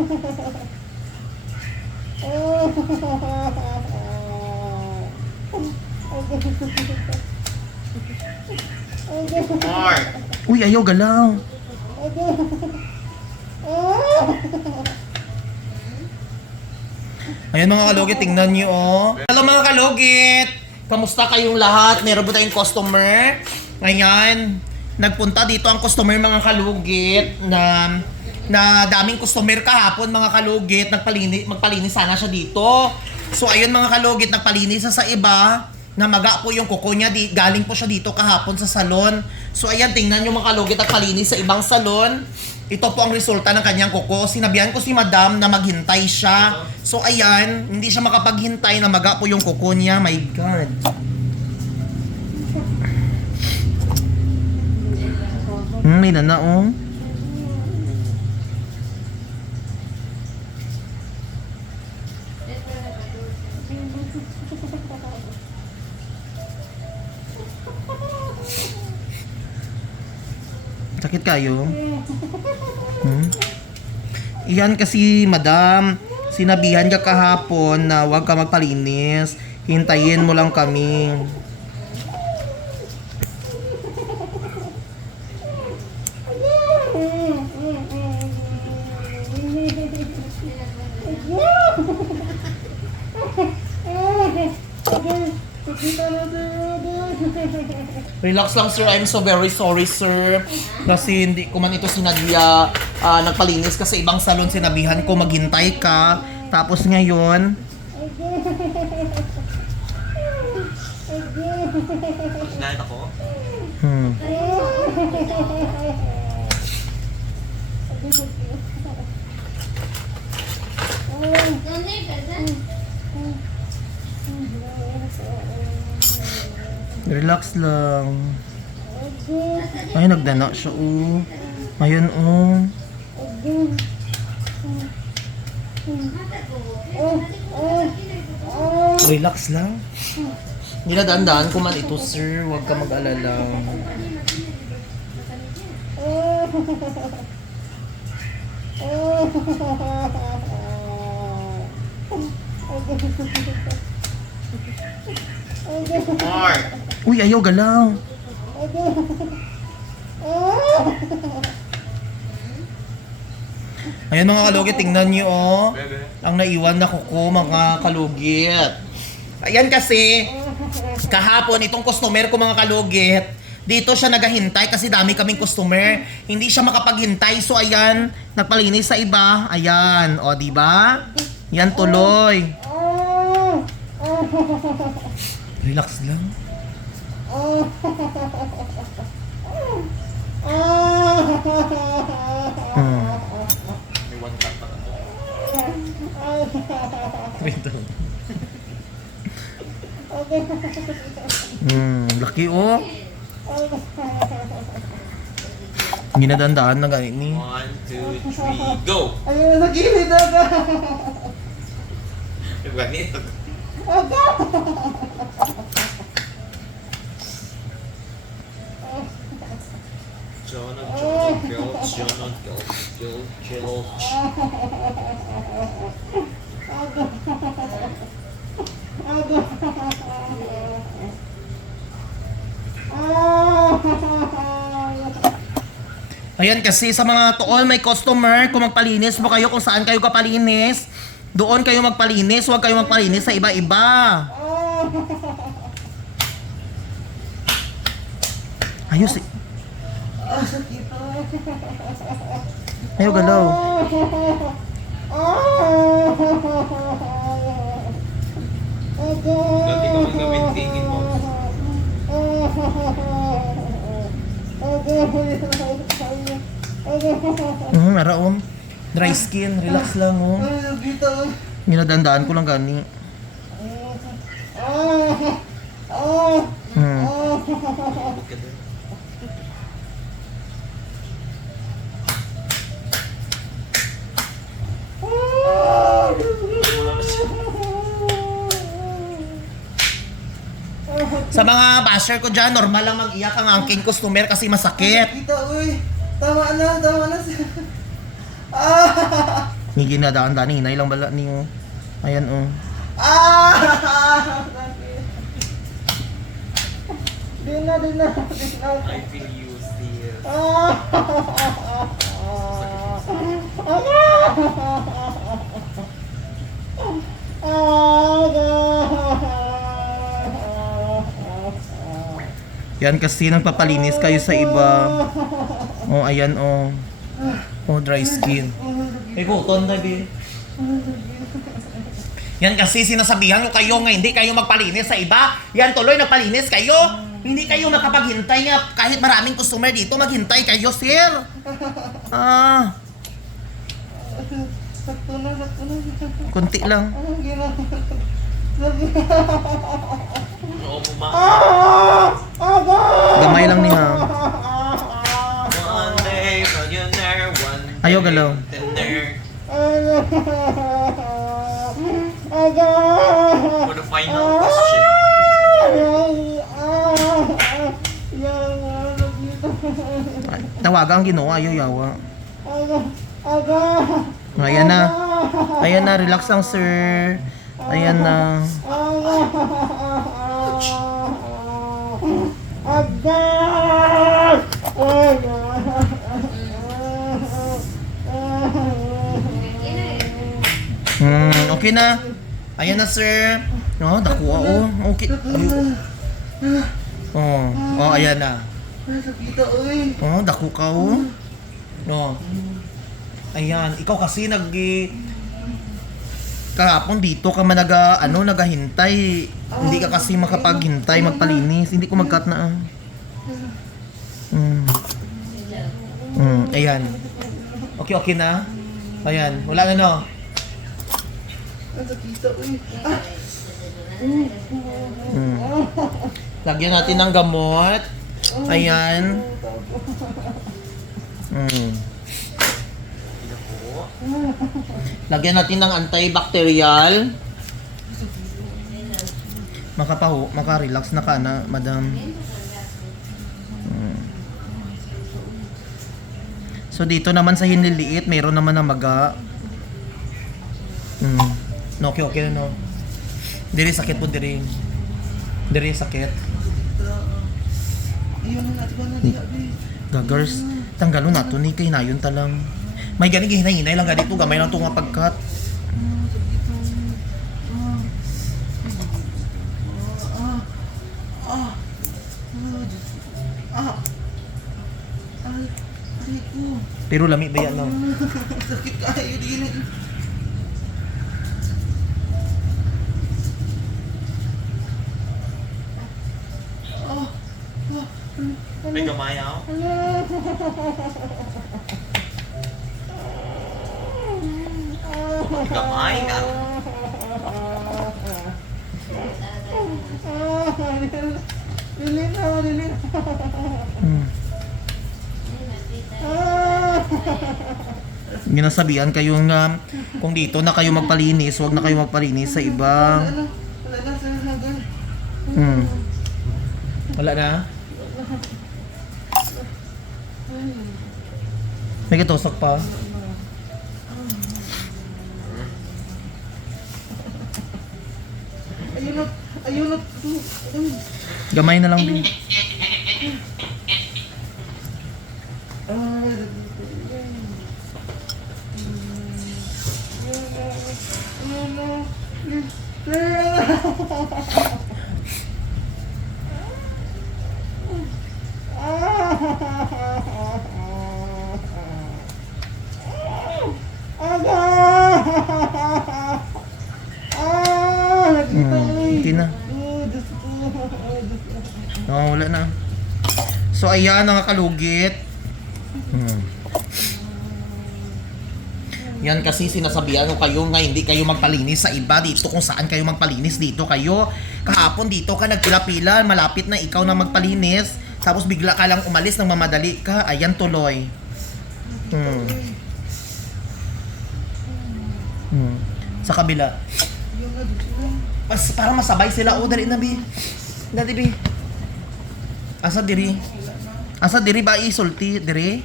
Uy, ayaw galaw. Ayan mga kalugit, tingnan nyo oh. Hello mga kalugit! Kamusta kayong lahat? Meron ba tayong customer? Ayan, nagpunta dito ang customer mga kalugit na daming customer kahapon mga kalugit. Magpalinis sana siya dito. So ayun mga kalugit, nagpalinis sa iba. Namaga po yung kuko niya, galing po siya dito kahapon sa salon. So ayan, tingnan nyo mga kalugit, nagpalinis sa ibang salon. Ito po ang resulta ng kanyang kuko. Sinabihan ko si madam na maghintay siya. So ayan, hindi siya makapaghintay, namaga po yung kuko niya. My God. May nanaong. Sakit kayo? Iyan kasi madam, sinabihan ka kahapon na huwag ka magpalinis. Hintayin mo lang kami. Relax lang sir, I'm so very sorry sir. Kasi hindi ko man ito sinadya nagpalinis kasi ibang salon, sinabihan ko maghintay ka. Tapos ngayon Sinahit ako? relax lang. Ay, nagdana siya oh. Ayun oh. Relax lang. Niladandaan ko man ito sir, huwag ka mag-alala. Uy, ayaw galaw. Ayan mga kalugit, tingnan nyo oh. Ang naiwan na kuko mga kalugit. Ayan kasi, kahapon itong customer ko mga kalugit, dito siya naghahintay kasi dami kaming customer. Hindi siya makapaghintay. So ayan, nagpalinis sa iba. Ayan, o diba? Yan tuloy. Relax lang. May one cut pa ako. Laki oh. Ginadandaan na ganit ni. 1, 2, 3, go! Ayun, nagilid ako. Ganito. Jonah, Gil. Ayan kasi sa mga to all may customer, kung magpalinis mo kayo kung saan kayo kapalinis, doon kayo magpalinis, huwag kayo magpalinis sa iba-iba. Ayos eh. Ayaw galaw. Dati ka mag-maintainin mo. Araon. Dry skin, relax lang oh. Ginadandaan ko lang gani. Sa mga basher ko dyan, normal lang mag-iyak ang angking customer kasi masakit. Kita, uy. Tama na. Hindi ginadaan-daan, hinay lang bala niyo. Ayan oh. Di na. I feel you, sis. Yan kasi nagpapalinis kayo sa iba. Oh, ayan oh. Oh, dry skin. May buton na din. Yan kasi sinasabihan nyo kayo nga hindi kayo magpalinis sa iba. Yan tuloy nagpalinis kayo. Hindi kayo makapaghintay nga kahit maraming customer dito maghintay kayo, sir. Ah, Sakto na. konti lang. Oo, mama. Gamay lang niya. One day, millionaire, one day, Ayaw galaw. millionaire. For the final question. Tawagan ang Ginoo, ayaw yawa. Ayan na. Ayan na, relax lang sir. Ayan na. Okay na. Ayan na sir. Oh, dakuha oh. Okay. Ayun. Oh, ayan na. Sakita, uy. Oh, daku ka oh. No. Ayan, ikaw kasi kahapon dito ka man naghahintay. Hindi ka kasi makapaghintay magpalinis. Hindi ko mag-cut na. Ayan. Okay na. Ayan, wala na no. Sakita, uy. Lagyan natin ng gamot. Ayan. Lagyan natin ng antibacterial. Maka-relax na ka na, madam. So dito naman sa hiniliit, mayroon naman ng maga. No, okay na no. Diri sakit po diri. Diri sakit. Iyon na natin ba na diya, uy. Gagers, tanggalon nato ni kay nayon ta lang. May gani gihinay-hinay lang gadito gamay lang to nga pagkat. Aray ko. Pero lami ba yan no? Sakit kayo din. May gamay ako. Gamay na. Dili na. Ginasabihan kayo nga kung dito na kayo magpalinis, wag na kayo magpalinis sa iba. Wala na sa hagan. Wala na? May katusok pa? Ayun na. Gamay na lang din. Okay na. Oh, wala na. So ayan ang kalugit. Yan kasi sinasabihan ko kayo nga hindi kayo magpalinis sa iba dito kung saan kayo magpalinis dito kayo. Kahapon dito ka nagpila-pila, malapit na ikaw na magpalinis, tapos bigla ka lang umalis nang mamadali ka. Ayan tuloy. Sa kabila. Para masabay sila. O, dali na, Bi. Dali, Bi. Asa diri? Asa diri ba isulti? Diri?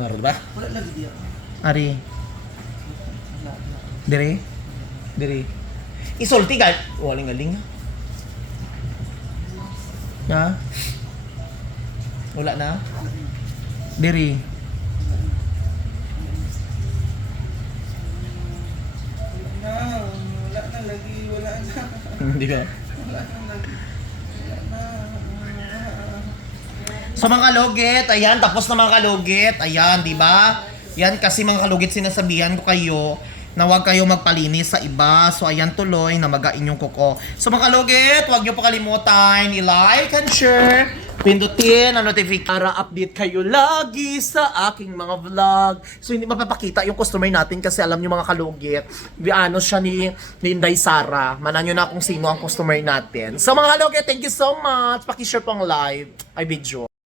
Wala ba? Wala lagi diya. Ari. Dire? Dire. Isulti ka. Waling galing. Ha? Wala na? Dire. Wala na lagi. Wala na. Hindi ka. Wala na lagi. Wala na. So mga kalugit, ayan, tapos na mga kalugit. Ayan, di ba? Yan kasi mga kalugit, sinasabihan ko kayo na huwag kayo magpalinis sa iba. So ayan tuloy, namagain yung kuko. So mga kalugit, huwag nyo pa kalimutan i-like and share. Pindutin ang notification para update kayo lagi sa aking mga vlog. So hindi mapapakita yung customer natin kasi alam nyo mga kalugit, ano siya ni Inday Sara. Manan nyo na kung sino ang customer natin. So mga kalugit, thank you so much. Pakishare pong live. Ay video.